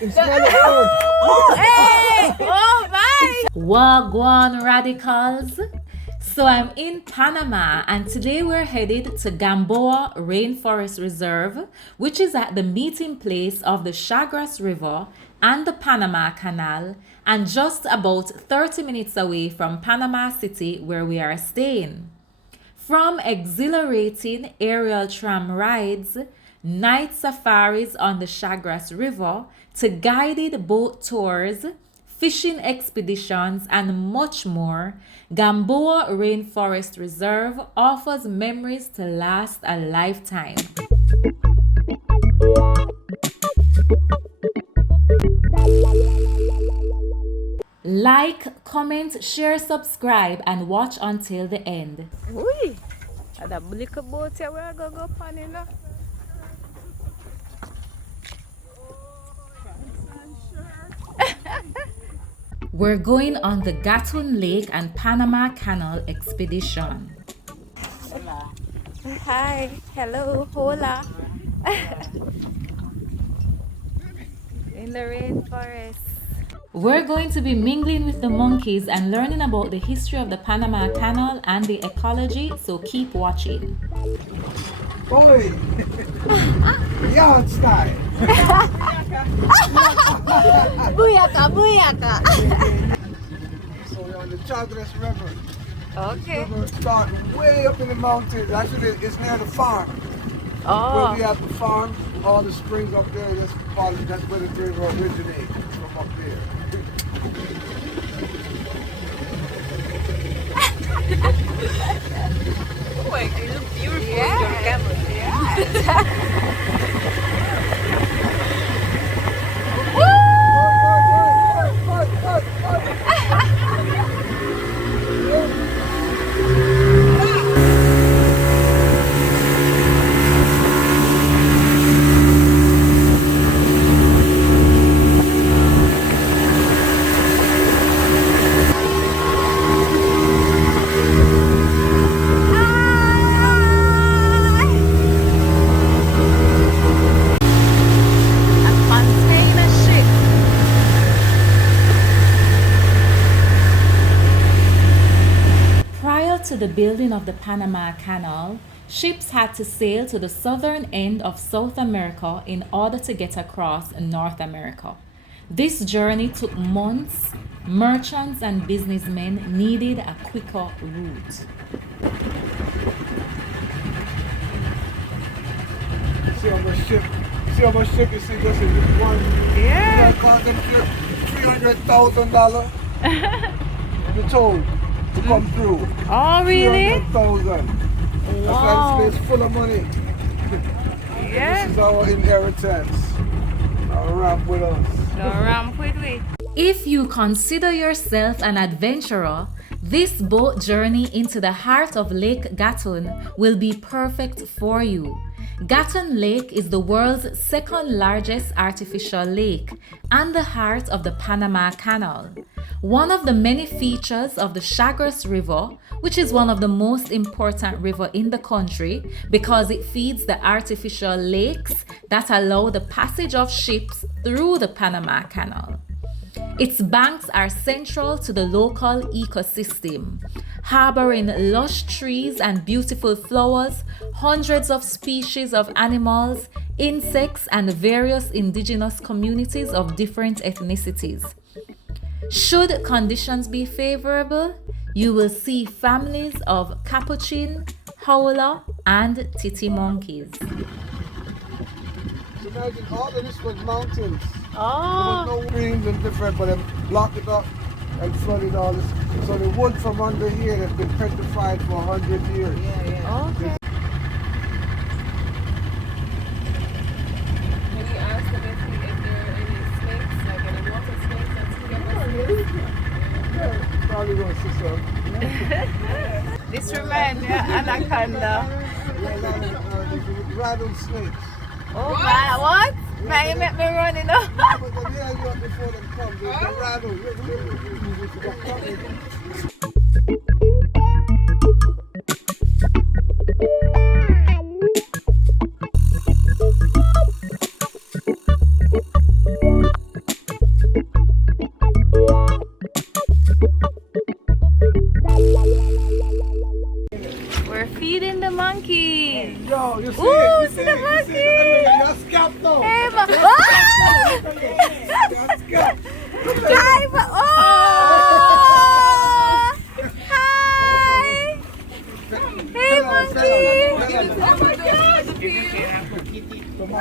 You smell it first. Hey! Oh my! Wagwan radicals. So I'm in Panama and today we're headed to Gamboa Rainforest Reserve, which is at the meeting place of the Chagres River and the Panama Canal and just about 30 minutes away from Panama City where we are staying. From exhilarating aerial tram rides, night safaris on the Chagres River, to guided boat tours, fishing expeditions, and much more, Gamboa Rainforest Reserve offers memories to last a lifetime. Like, comment, share, subscribe, and watch until the end. Uy! Ada beli ke boat ya where go pan you know. We're going on the Gatton Lake and Panama Canal expedition. Hi, hello, hola. In the rainforest. We're going to be mingling with the monkeys and learning about the history of the Panama Canal and the ecology, so keep watching. Boy! Yard style! Buyaka, buyaka. So we're on the Chagres River. Okay. River starting way up in the mountains. Actually, it's near the farm. Where Oh. we have the farm, all the springs up there, that's where the river originates, from up there. Oh my God, you look beautiful with your camera. Yes. A container ship. Prior to the building of the Panama Canal, ships had to sail to the southern end of South America in order to get across North America. This journey took months. Merchants and businessmen needed a quicker route. See how much ship you see this is one. Yeah. Cost them ship $300,000 the toll to come through. Oh, really? 300,000. That's Wow. why this place full of money. Yeah. This is our inheritance. Our ramp with us. No ramp with me. If you consider yourself an adventurer, this boat journey into the heart of Lake Gatun will be perfect for you. Gatton Lake is the world's second largest artificial lake and the heart of the Panama Canal. One of the many features of the Chagres River, which is one of the most important rivers in the country because it feeds the artificial lakes that allow the passage of ships through the Panama Canal. Its banks are central to the local ecosystem, harboring lush trees and beautiful flowers, hundreds of species of animals, insects, and various indigenous communities of different ethnicities. Should conditions be favorable, you will see families of capuchin, howler, and titi monkeys. Imagine all of this was mountains. There Oh. was no streams and different, but they blocked it up and flooded all this. So the wood from under here has been petrified for 100 years. Okay. Can you ask them if there are any snakes, like any water snakes that's together? Probably gonna see some. This reminds me of anaconda. Rattlesnakes. Oh my, what? Man, you make me run, you know. But the real one before them come, they rattle.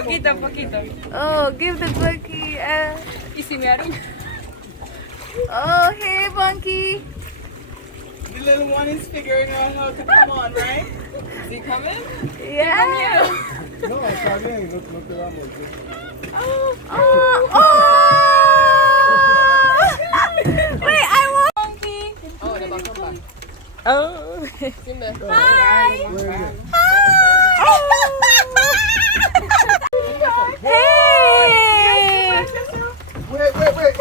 Poquito, poquito. Oh, give the monkey Y si me harín. Oh, hey, monkey. The little one is figuring out how to come on, right? Is he coming? Yeah. No, está bien, no te damos. Oh, oh. Wait, I want monkey. Oh, they're about to come back. Oh. Simba. Hi. Where is it? Hey. Wait,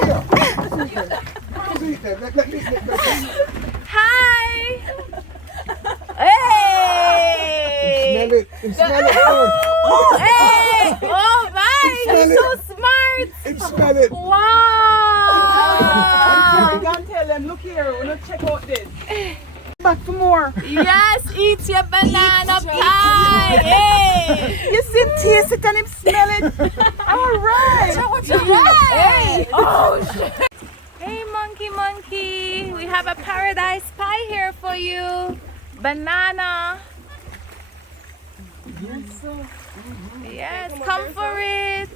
here. See that, let me. Hi. Hey. Smell it first. Oh, hey. Oh, my. Smell You're it. so smart. Smell it. Wow. You can't tell them, look here, we're going to check out this. Back for more. Yes, eat your banana pie. Hey. You see him taste it and him smell it. All right. Hey. Oh, shit. Hey, monkey. We have a paradise pie here for you. Banana. Yes, come for it.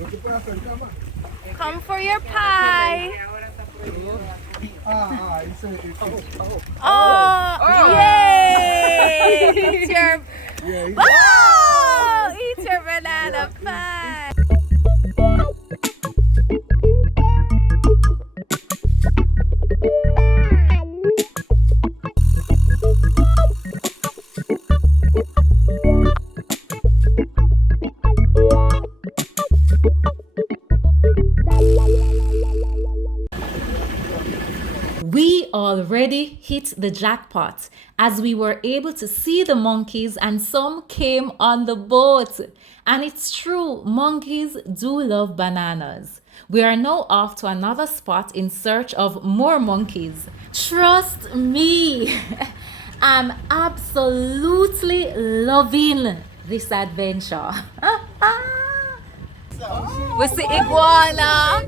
Lo que pasa, come on. Come for your pie. Oh, yay! Eat your, oh, eat your banana pie. We already hit the jackpot as we were able to see the monkeys and some came on the boat. And it's true, monkeys do love bananas. We are now off to another spot in search of more monkeys. Trust me, I'm absolutely loving this adventure. We see iguana.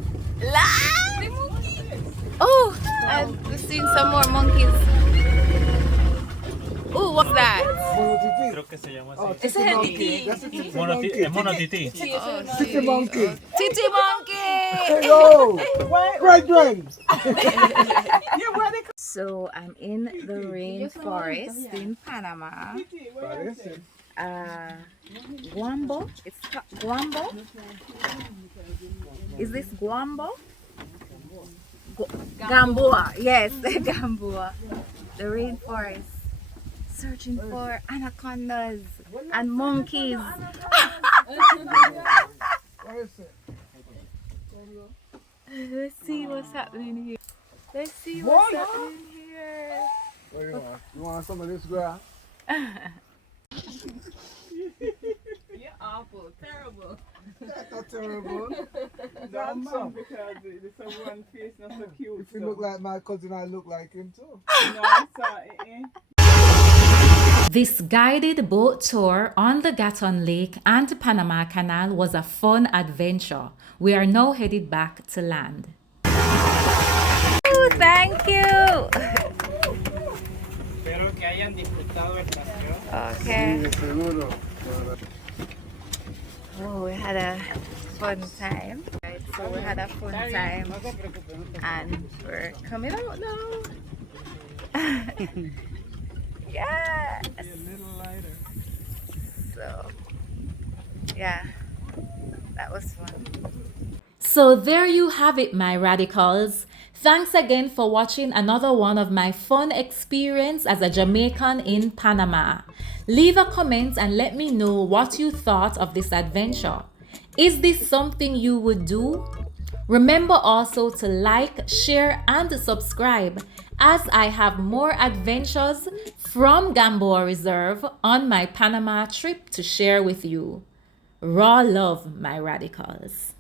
Oh, and we've seen some more monkeys. Oh, what's that? Creo que se llama así. It's a monkey. That's a titty monkey. Es monotití. Titty monkey. Titty monkey. Hello. Brethren. So I'm in the rainforest in Panama. Guambo. It's Guambo. Is this Guambo? Gamboa. Yes, Gamboa. The rainforest. Searching for anacondas and monkeys. Let's see what's happening here. Let's see what's happening here. What do you want? You want some of this grass? You're awful, terrible. That's not terrible. That's some because the someone face not so cute. If you look like my cousin, I look like him too. No, I saw it. This guided boat tour on the Gatton Lake and Panama Canal was a fun adventure. We are now headed back to land. Oh, thank you. Espero que hayan disfrutado el paseo. Okay. Sí, seguro. Oh, we had a fun time. Right, so we had a fun time and we're coming out now. Yes. A little lighter. So, yeah, that was fun. So there you have it, my radicals. Thanks again for watching another one of my fun experience as a Jamaican in Panama. Leave a comment and let me know what you thought of this adventure. Is this something you would do? Remember also to like, share and subscribe as I have more adventures from Gamboa Reserve on my Panama trip to share with you. Raw love, my radicals.